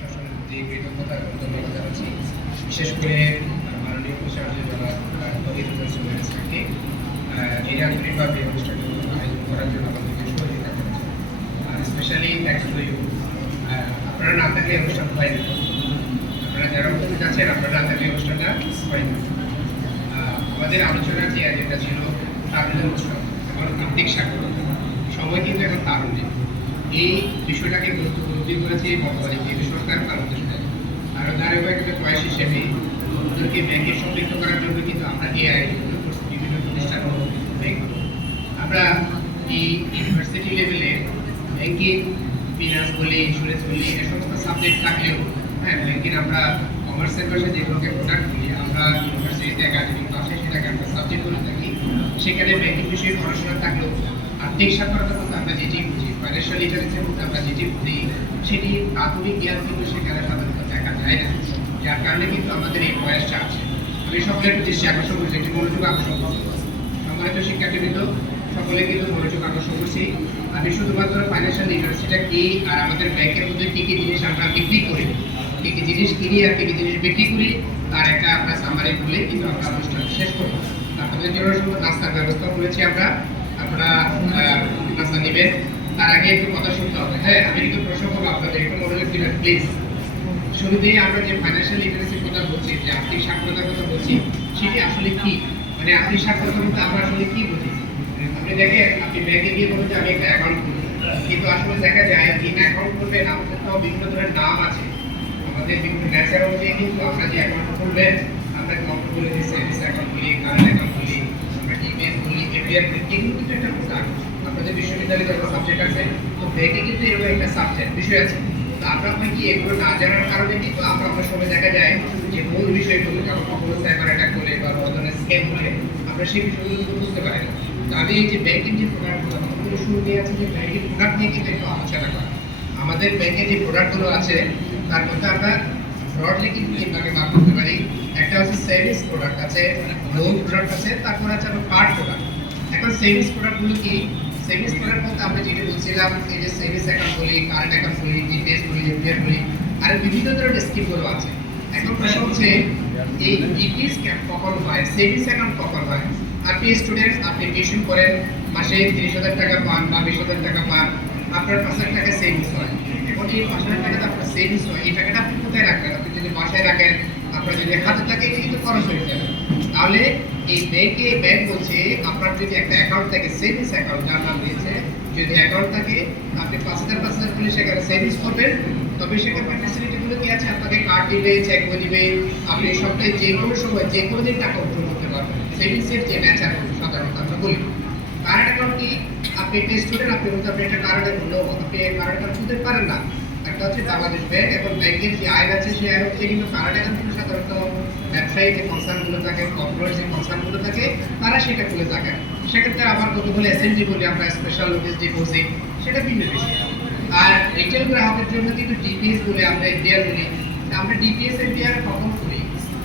প্রশাসনের প্রতি কৃতজ্ঞতা এবং ধন্যবাদ জানাচ্ছি। বিশেষ করে মাননীয় প্রশাসনের যারা তহিদ হোসেন স্যারকে এই আন্তরিকভাবে এই অনুষ্ঠানটি আয়োজন করার জন্য আমাদেরকে সহযোগিতা করেছেন। আর স্পেশালি থ্যাংকস টু ইউ। আপনারা না থাকলে অনুষ্ঠান হয় না, আপনারা যারা উপস্থিত আছেন আপনারা না থাকলে অনুষ্ঠানটা হয় না। আমাদের আলোচনার যে এজেন্ডা ছিল ট্রাভেলের অনুষ্ঠান এবং আর্থিক সাক্ষরতা, সময় কিন্তু এখন তারুণ্যে এই বিষয়টাকে গুরুত্ব উপলব্ধি করেছে বর্তমানে কেন্দ্র সরকার তার উদ্দেশ্যে। আর ধারাবাহিকতা প্রয়াস হিসেবে ওদেরকে ব্যাংকে সম্পৃক্ত করার জন্য কিন্তু আমরা এই আয়োজনগুলো করছি, বিভিন্ন প্রতিষ্ঠান ব্যাংক। আমরা এই ইউনিভার্সিটি লেভেলে ব্যাংকিং, ফিনান্স বলি, ইন্স্যুরেন্স বলি, এ সমস্ত সাবজেক্ট থাকলেও ব্যাংকের আমরা কমার্সের পাশে যেগুলোকে প্রোডাক্ট বলি, আমরা ইউনিভার্সিটিতে একাডেমিক পাশে সেটাকে আমরা সাবজেক্ট বলে থাকি। সেখানে ব্যাংকিং বিষয়ে পড়াশোনা থাকলেও আর্থিক সাক্ষরতা বলতে আমরা যেটি বুঝি, ফাইন্যান্সিয়াল লিটারেসি বলতে আমরা যেটি বুঝি, সেটি প্রাথমিক জ্ঞান কিন্তু সেখানে সাধারণত দেখা যায় না। যার কারণে কিন্তু আমাদের এই প্রয়াসটা আছে। আমি সকলের একটু দৃষ্টি আকর্ষণ করছি, একটি মনোযোগ আকর্ষণ করছি। সম্মানিত শিক্ষার্থীবৃন্দ, সকলে কিন্তু মনোযোগ আকর্ষণ করছি। আমি শুধুমাত্র ফাইন্যান্সিয়াল লিটারেসিটা কি আর আমাদের ব্যাংকের মধ্যে কী কী জিনিস আমরা বিক্রি করি, কী কী জিনিস কিনি আর কী কী জিনিস বিক্রি করি, তার একটা আমরা সামারি বলে কিন্তু আমরা অনুষ্ঠান শেষ করবো। আপনাদের জন্য শুধু নাস্তার ব্যবস্থা করেছি আমরা, আপনারা নাস্তা নেবেন। তার আগে একটু কথা শুনতে হবে। হ্যাঁ, আমি কিন্তু প্রশ্ন করবো আপনাদের, একটু মনোযোগ দিবেন প্লিজ। শুরুতেই আমরা যে ফাইন্যান্সিয়াল লিটারেসির কথা বলছি, যে আর্থিক সাক্ষরতার কথা বলছি, সেটি আসলে কি, মানে আর্থিক সাক্ষরতা বলতে আমরা আসলে কি বুঝি? আপনি দেখেন, আপনি ব্যাংকে গিয়ে বলতে আমি একটা অ্যাকাউন্ট খুলবো, কিন্তু আসলে দেখা যায় কি অ্যাকাউন্ট করবেন আমাদের তো বিভিন্ন ধরনের নাম আছে, আমাদের বিভিন্ন ন্যাচার অনুযায়ী কিন্তু আমরা যে অ্যাকাউন্ট খুলবেন, আমরা অ্যাকাউন্ট বলে দিই, সেভিংস অ্যাকাউন্ট বলি, কারেন্ট অ্যাকাউন্ট বলি, আমরা ডিপিএস বলি, এফডিআর বলি, এগুলো কিন্তু একটা প্রোডাক্ট। আপনাদের বিশ্ববিদ্যালয়ে যত সাবজেক্ট আছে, তো ব্যাংকে কিন্তু এরকম একটা সাবজেক্ট বিষয় আছে। আমরা হয় কি এগুলো না জানার কারণে কিন্তু আমরা অনেক সময় দেখা যায় যে মূল বিষয়গুলো, যেমন কখনো সাইবার অ্যাটাক করে বা কোনো ধরনের স্ক্যাম করে, আমরা সেই বিষয়গুলো কিন্তু বুঝতে পারি না। তো আমি এই যে ব্যাংকের যে প্রোডাক্টগুলো শুরুতে আছে, যে ব্যাংকের প্রোডাক্ট নিয়ে কিন্তু একটু আলোচনা করা। আমাদের ব্যাংকের যে প্রোডাক্টগুলো আছে তার মধ্যে আমরা ব্রডলি কিন্তু তিন ভাগে ভাগ করতে পারি। একটা হচ্ছে সেভিংস প্রোডাক্ট আছে, লোন প্রোডাক্ট আছে, তারপর আছে আমার কার্ড প্রোডাক্ট। এখন সেভিংস প্রোডাক্টগুলো কি? সেভিংস প্রোডাক্ট বলতে আমরা যেটা বলছিলাম, এই যে সেভিংস অ্যাকাউন্ট বলি, কারেন্ট অ্যাকাউন্ট বলি, ডিপিএস বলি, এফডিআর বলি, আর বিভিন্ন ধরনের স্কিমগুলো আছে। এখন প্রশ্ন হচ্ছে এই ডিপিএস কখন হয়, সেভিংস অ্যাকাউন্ট কখন হয়? আপনি স্টুডেন্ট, আপনি টিউশন করেন, মাসে 30,000 টাকা পান বা 20,000 টাকা পান, আপনার 5,000 টাকা সেভিংস হয়। এখন এই 5,000 টাকাটা আপনার সেভিংস হয়, এই টাকাটা আপনি কোথায় রাখবেন? আপনি যদি বাসায় রাখেন, আপনার যদি হাতে থাকে, এটা কিন্তু খরচ হয়ে যাবে। তাহলে এই ব্যাংক বলছে আপনার যদি একটা অ্যাকাউন্ট থাকে, সেভিংস অ্যাকাউন্ট যার নাম দিয়েছে, যদি অ্যাকাউন্ট থাকে আপনি 5,000 করে সেখানে সেভিংস করবেন, তবে সেখানে ফ্যাসিলিটিগুলো কি আছে? আপনাকে কার্ড দিবে, চেক বই দিবে, আপনি সপ্তাহে যে কোনো সময় যে কোনো দিন টাকা উইথড্র করতে পারবেন। সেভিংসের যে ন্যাচার সাধারণত আমরা বলি। কারেন্ট অ্যাকাউন্ট কি? আপনি একটা স্টুডেন্ট, আপনি বলতে আপনি একটা কারেন্টের মূল্য, আপনি কারেন্ট অ্যাকাউন্ট খুলতে পারেন না। একটা হচ্ছে বাংলাদেশ ব্যাংক, এবং ব্যাংকের যে আইন আছে সেই আইন হচ্ছে কিন্তু কারেন্ট অ্যাকাউন্ট সাধারণত ব্যবসায়ী যে কনসার্নগুলো থাকে, কর্পোরেট যে কনসার্নগুলো থাকে, তারা সেটা খুলে থাকে। সেক্ষেত্রে আবার কতগুলো এসএনডি বলি আমরা, স্পেশাল নোটিস ডিপোজিট, সেটা ভিন্ন বিষয়। আর রিটেল গ্রাহকের জন্য কিন্তু ডিপিএস বলে আমরা এফডিআর বলি। আমরা ডিপিএস এফডিআর কখন করি?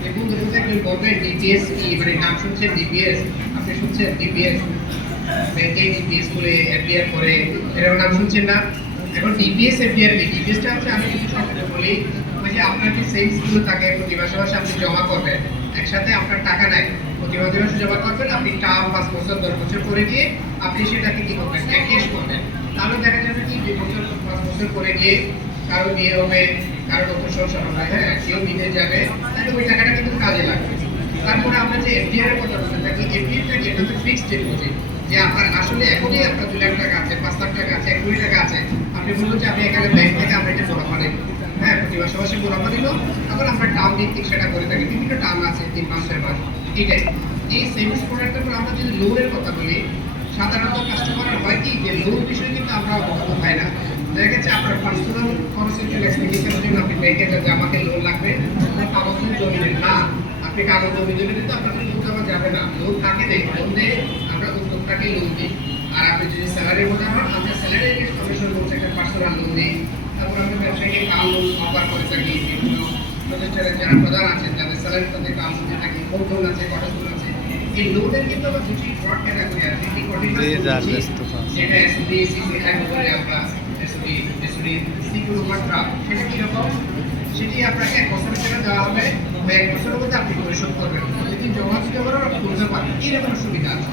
এবং যদি কেউ বলবে ডিপিএস কি, মানে নাম শুনছেন ডিপিএস, আপনি শুনছেন ডিপিএস, ব্যাংকে ডিপিএস করে এফডিআর করে, এরকম নাম শুনছেন না? এখন ডিপিএস এফডিআর কি? ডিপিএসটা হচ্ছে, আমি কিছু সংক্ষেপে বলি, ওই যে আপনার যে সেভিংসগুলো থাকে প্রতি মাসে মাসে আপনি জমা করবেন, একসাথে আপনার টাকা নাই, প্রতি মাসে মাসে জমা করবেন, আপনি টার্ম 5 বছর 10 বছর করে গিয়ে আপনি সেটাকে কি করবেন? ক্যাশ করবেন। তাহলে দেখা যাবে কি 2 বছর 5 বছর করে গিয়ে কারো বিয়ে হবে, কারো নতুন সংসার হবে, হ্যাঁ, কেউ বিদেশ যাবে, তাহলে ওই টাকাটা কিন্তু কাজে লাগবে। তারপরে আমরা যে এফডিআর এর কথা বলতে থাকি, এফডিআরটা কি? এটা তো ফিক্সড ডিপোজিট, যে আপনার আসলে এখনই আপনার 2 লাখ টাকা আছে, 5 লাখ টাকা আছে, 1 কোটি টাকা আছে, আপনি বললেন যে আমি এখানে ব্যাংক থেকে আমরা এটা মুনাফা নেব, হ্যাঁ, প্রতি মাসে মাসে মুনাফা দিল। তখন আমরা টার্ম ভিত্তিক সেটা করে থাকি, বিভিন্ন টার্ম আছে, 3 মাস 6 মাস, এটাই। এই সেভিংস প্রোডাক্টের পর আমরা যদি লোনের কথা বলি, সাধারণত কাস্টমারের হয় কি যে লোন বিষয়ে কিন্তু আমরা অবগত হয় না। দেখা গেছে আপনার পার্সোনাল খরচের জন্য, এক্সপেন্ডিচারের জন্য আপনি ব্যাংকে যাতে আমাকে লোন লাগবে, কাগজ জমি নেন না, আপনি কাগজ জমি জমি দিতে আপনাকে লোন দেওয়া যাবে না। লোন কাকে দেয়? লোন দেয় আমরা উদ্যোক্তাকে লোন দিই। আর আপনি যদি স্যালারির মধ্যে হন, আমরা স্যালারি কমিশন বলছে একটা পার্সোনাল লোন দিই। তারপর আমরা ব্যবসায়ীকে কার লোন অফার করে থাকি, বিভিন্ন প্রতিষ্ঠানের যারা প্রধান আছেন, যাদের স্যালারি তাদের কাজ দিতে থাকি, হোম লোন আছে, কটেজ লোন আছে। এই লোনের কিন্তু আবার দুটি ব্রড ক্যাটাগরি আছে, যেটা এসডি, সিসি, আমরা এসডি, সিকিউর ওভারড্রাফট, সেটা কিরকম? সেটি আপনাকে 1 বছরের জন্য দেওয়া হবে। ওই 1 বছরের মধ্যে আপনি পরিশোধ করবেন, প্রতিদিন জমা দিতে পারেন, আপনি তুলতে পারেন, এরকম সুবিধা আছে।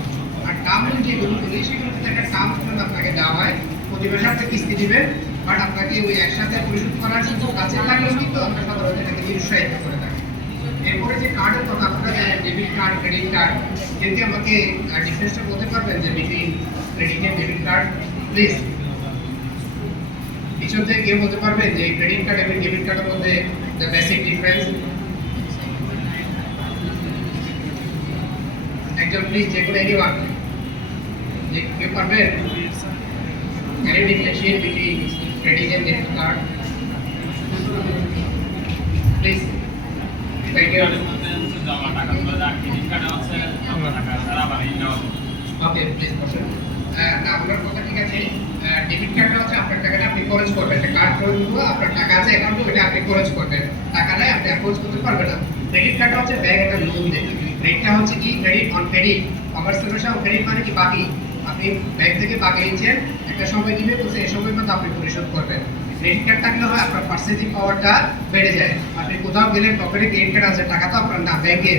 আর টার্ম লোন যেগুলো বলি সেগুলোতে একটা টার্ম লোন আপনাকে দেওয়া হয়, প্রতি মাসে আপনি কিস্তি দিবেন, বাট আপনাকে ওই একসাথে পরিশোধ করার সুযোগ কাছে থাকলেও কিন্তু আমরা সাধারণত এটাকে নিরুৎসাহিত করে থাকি। এরপরে যে কার্ডের কথা আপনারা জানেন, ডেবিট কার্ড, ক্রেডিট কার্ড, যদি আমাকে ডিফারেন্সটা বলতে পারবেন যে between credit and debit card please? পিছন থেকে কেউ বলতে পারবেন যে ক্রেডিট কার্ড এবং ডেবিট কার্ডের মধ্যে দ্য বেসিক ডিফারেন্স? একজন প্লিজ, যে কোনো এনিওয়ান, যে কেউ পারবেন? Can you differentiate between credit and debit card? Please. Thank you. Okay, please বসুন। না, আপনার কথা ঠিক আছে। ডেবিট কার্ডটা হচ্ছে আপনার টাকাটা আপনি খরচ করবেন, একটা কার্ড করে দিব, আপনার টাকা আছে অ্যাকাউন্টে, ওটা আপনি খরচ করবেন, টাকা নাই আপনি খরচ করতে পারবেন না। ক্রেডিট কার্ডটা হচ্ছে ব্যাংক একটা লোন দেয়, ক্রেডিটটা হচ্ছে কি ক্রেডিট অন ক্রেডিট, কমার্সিয়াল ভাষা ক্রেডিট মানে কি বাকি, আপনি ব্যাংক থেকে বাকি নিচ্ছেন, একটা সময় দিবে, বলছে এই সময়ের মধ্যে আপনি পরিশোধ করবেন। ক্রেডিট কার্ড থাকলে হয় আপনার পার্সেন্টিং পাওয়ারটা বেড়ে যায়, আপনি কোথাও গেলে পকেটে ক্রেডিট কার্ড আছে, টাকা তো আপনার না, ব্যাংকে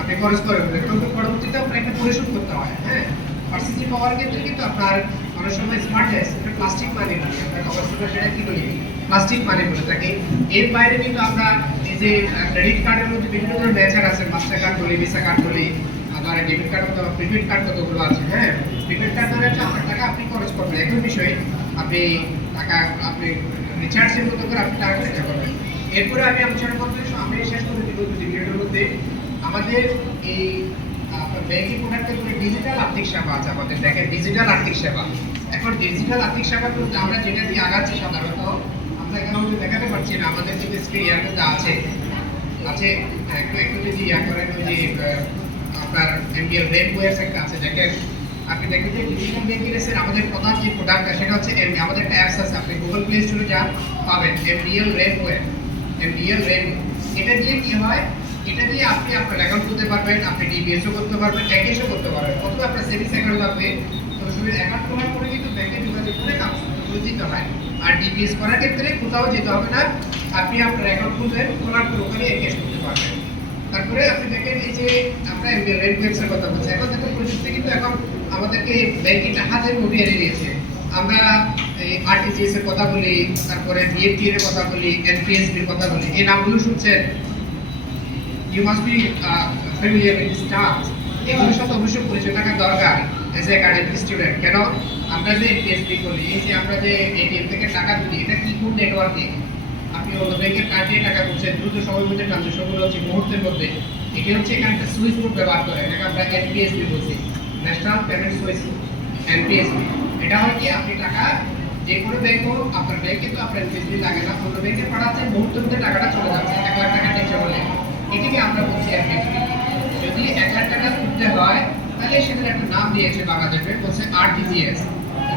আপনি খরচ করে ফেলেন, কিন্তু পরবর্তীতে আপনার একটা পরিশোধ করতে হয়। হ্যাঁ, পার্সেন্টিং পাওয়ার ক্ষেত্রে কিন্তু আপনার অনেক সময় স্মার্টনেস, এটা প্লাস্টিক মানি বলি আমরা, কমার্সিয়াল সেটা কি বলি, প্লাস্টিক মানি বলে থাকি। এর বাইরে কিন্তু আমরা এই যে ক্রেডিট কার্ডের মধ্যে বিভিন্ন ধরনের নেচার আছে, মাস্টার কার্ড বলি, ভিসা কার্ড বলি, আবার ডেবিট কার্ড মতো প্রিপেড কার্ড কতগুলো আছে। হ্যাঁ, প্রিপেড কার্ড ধরে হচ্ছে আপনার টাকা আপনি খরচ করবেন, একই বিষয়ে আপনি টাকা আপনি রিচার্জের মতো করে আপনি টাকা খরচ করবেন। এরপরে আমি আলোচনা করতে আমি শেষ করে দিব ভিডিওর মধ্যে আমাদের এই আপনার ব্যাংকিং প্রোডাক্টের উপরে ডিজিটাল আর্থিক সেবা আছে। আমাদের দেখেন ডিজিটাল আর্থিক সেবা, এখন ডিজিটাল আর্থিক সেবা বলতে আমরা যেটা দিয়ে আগাচ্ছি সাধারণত আমরা এখানে মধ্যে দেখাতে পারছি না, আমাদের যে স্ক্রিনের মধ্যে আছে আছে একটু একটু যদি ইয়া করেন, ওই যে আপনার এমবিএল রেনওয়েস একটা আছে, দেখেন আপনি দেখেন যে ডিজিটাল ব্যাংকিং এর আমাদের প্রধান যে প্রোডাক্টটা সেটা হচ্ছে আমাদের একটা অ্যাপস আছে, আপনি গুগল প্লে স্টোরে যান পাবেন এমবিএল রেনওয়ে, এমবিএল রেনওয়ে। এটা দিয়ে কি হয়, এটা দিয়ে আপনি আপনার অ্যাকাউন্ট খুলতে পারবেন, আপনি ডিবিএসও করতে পারবেন, ক্যাশও করতে পারবেন, অথবা আপনার সেভিংস অ্যাকাউন্ট লাগবে তো শুধু অ্যাকাউন্ট খোলার পরে কিন্তু ব্যাংকে যোগাযোগ করে কাজ করে দিতে হয়। আর ডিবিএস করার ক্ষেত্রে কোথাও যেতে হবে না, আপনি আপনার অ্যাকাউন্ট খুলবেন, খোলার পর ওখানে ক্যাশ করতে পারবেন। তারপরে আপনি দেখেন এই যে আমরা এমবিএল রেনওয়ের কথা বলছি, এখন দেখুন প্রযুক্তি কিন্তু এখন আমাদেরকে ব্যাংকিংটা হাতের মুঠোয় এনে দিয়েছে। আমরা এই আরটিজিএস এর কথা বলি, তারপরে বিএফটি এর কথা বলি, এনপিএসবি এর কথা বলি, এই নামগুলো শুনছেন? You must be familiar with these terms. এগুলোর সাথে অবশ্যই পরিচয় থাকা দরকার এজ এ একাডেমিক স্টুডেন্ট। কেন আমরা যে এনপিএসবি করি, এই যে আমরা যে এটিএম থেকে টাকা তুলি, এটা কি কোন নেটওয়ার্কে আপনি অন্য ব্যাংকের কার্ড দিয়ে টাকা তুলছেন, দ্রুত সময়ের মধ্যে ট্রানজাকশনগুলো হচ্ছে মুহূর্তের মধ্যে, এটি হচ্ছে এখানে একটা সুইচ কোড ব্যবহার করে, এটাকে আমরা এনপিএসবি বলছি, ন্যাশনাল পেমেন্ট সুইচ, এনপিএসবি। এটা হয় কি আপনি টাকা যে কোনো ব্যাংক হোক, আপনার ব্যাংকে তো আপনার এনপিএসবি লাগে না, অন্য ব্যাংকে পাঠাচ্ছেন, মুহূর্তের মধ্যে টাকাটা চলে যাচ্ছে, 1 লাখ টাকা টেকসে বলে, এটাকে আমরা বলছি এনপিএসবি। যদি 1 লাখ টাকা তুলতে হয় তাহলে সেটার একটা নাম দিয়েছে বাংলাদেশে, বলছে RTGS,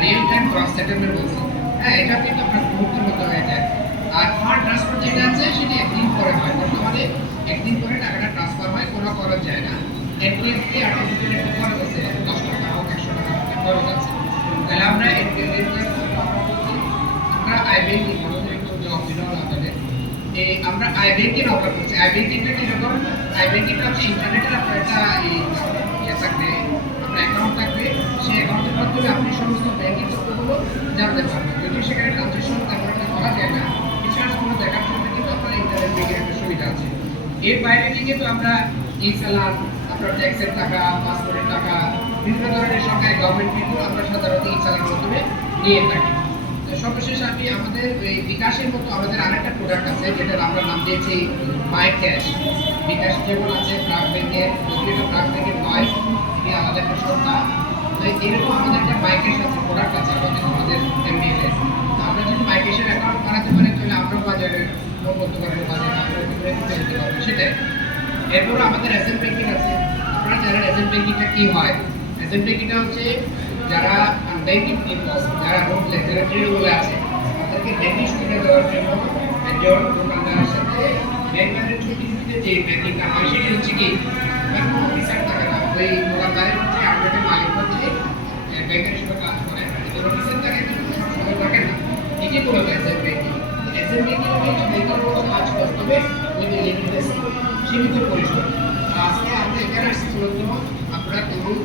real time gross settlement বলছে। হ্যাঁ, এটা কিন্তু আপনার মুহূর্তের মধ্যে হয়ে যায়। আর ফান্ড ট্রান্সফার যেটা আছে সেটি একদিন পরে হয়, বর্তমানে একদিন পরে টাকাটা ট্রান্সফার হয়, কোনো খরচ যায় না। এনপিএসবি আরটিজিএস একটু খরচ আছে, 10 টাকা হোক 100 টাকা খরচ আছে। তাহলে আমরা আমরা আইব্যাংকিং আমাদের একটু জব দিল আপনাদের, এই আমরা আইব্যাংকিং অফার করছি। আইব্যাংকিংটা কিরকম? আইব্যাংকিংটা হচ্ছে ইন্টারনেটের আপনার একটা ইয়ে থাকবে, আপনার অ্যাকাউন্ট থাকবে, সেই অ্যাকাউন্টের মাধ্যমে আপনি সমস্ত ব্যাংকিং তথ্যগুলো জানতে পারবেন। যদি সেখানে ট্রানজাকশন তেমন একটা করা যায় না, রিচার্জগুলো দেখার জন্য কিন্তু আপনার ইন্টারনেট ব্যাংকের একটা সুবিধা আছে। এর বাইরে কিন্তু আমরা ই চালান, আপনার ট্যাক্সের টাকা, পাসপোর্টের টাকা, বিভিন্ন ধরনের সরকারি গভর্নমেন্ট কিন্তু আমরা সাধারণত ই চালানোর মাধ্যমে নিয়ে থাকি। সর্বশেষ আমি আমাদের এই বিকাশের মতো আমাদের আরেকটা প্রোডাক্ট আছে, যেটার আমরা নাম দিয়েছি মাই ক্যাশ। বিকাশ যেমন আছে ব্রাক ব্যাংকের, প্রতিটা ব্রাক ব্যাংকের মাই আলাদা একটা সংস্থা, তো এরকম আমাদের একটা মাই ক্যাশ আছে, প্রোডাক্ট আছে আমাদের এমবিএস। আমরা যদি মাই ক্যাশের অ্যাকাউন্ট বানাতে পারি তাহলে আমরা বাজারে করতে পারবো, বাজারে আমরা দিতে পারবো সেটাই। এরপর আমাদের এজেন্ট ব্যাংকিং আছে। আপনারা জানেন এজেন্ট ব্যাংকিংটা কি হয়? এজেন্ট ব্যাংকিংটা হচ্ছে যারা ব্যাংকিং ইনভয়েস, যারা হোটেলে, যারা ট্রেডগুলো আছে, তাদেরকে ব্যাংকিং সুবিধা দেওয়ার জন্য একজন দোকানদারের সাথে ব্যাংকের ছুটিতে যে ব্যাংকিংটা হয় সেটি হচ্ছে কি কোনো অফিসার থাকে না, ওই দোকানদারের হচ্ছে আপনাদের মালিক হচ্ছে ব্যাংকের সাথে কাজ করে, অফিসার থাকে কিন্তু সবসময় থাকে না, এটি কোনো এজেন্ট ব্যাংকিং। এক্সামিনেটিভ কাজ করতে হবে উইথ লিমিটেড সীমিত পরিসর। আজকে আমরা এখানে আসছি মূলত আপনারা তরুণ